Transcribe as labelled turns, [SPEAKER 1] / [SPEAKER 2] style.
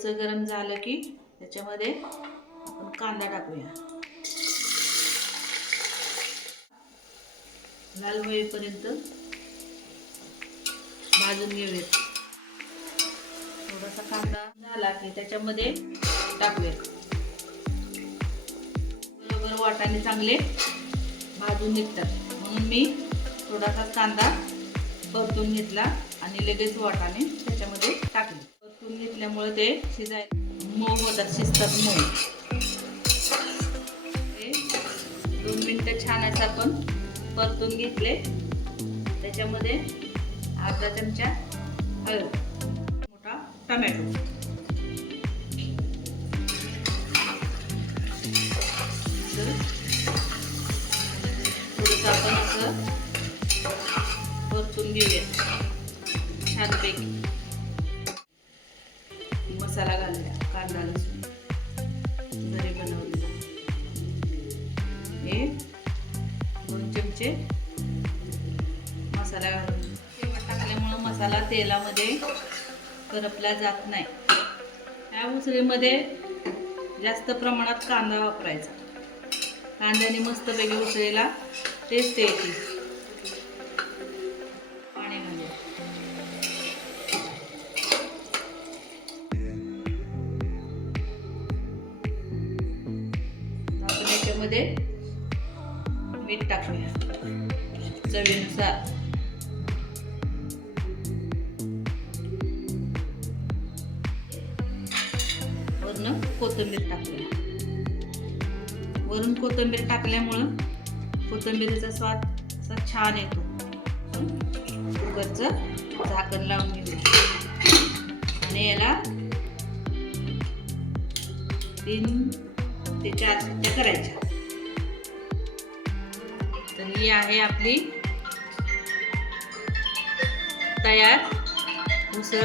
[SPEAKER 1] थोडंसं गरम झालं की त्याच्यामध्ये आपण कांदा टाकूया. लाल होईपर्यंत भाजून घेऊयात. थोडासा कांदा झाला की त्याच्यामध्ये टाकूया बरोबर वाटाणे चांगले भाजून निघतात. म्हणून मी थोडासा कांदा परतून घेतला आणि लगेच वाटाणे त्याच्यामध्ये टाकले. परतून घेतल्यामुळे ते शिजाय मऊ होतात शिजतात मऊ. ते दोन मिनटं छान असं आपण परतून घेतले. त्याच्यामध्ये अर्धा चमचा हळद मोठा टमॅटो. थोडंसं आपण असं परतून घेऊया. छानपैकी. मसाला घालूया. कांदा लसूण घरी बनवलेला हे? दोन चमचे? मसाला घालून. टाकल्यामुळं मसाला तेलामध्ये करपला जात नाही. ह्या उसळीमध्ये जास्त प्रमाणात कांदा वापरायचा. कांद्याने मस्तपैकी उसळीला टेस्ट येते. त्याच्यामध्ये मीठ टाकूया. चवीनुसार. वरून कोथिंबीर टाकूया. वरून कोथिंबीर टाकल्यामुळं कोथिंबीरीचा स्वाद असा छान येतो. कुकरचं झाकण लावून घेऊया. आणि याला तीन ते चार शिट्ट्या करायच्या ही आहे आपली तयार. उसळ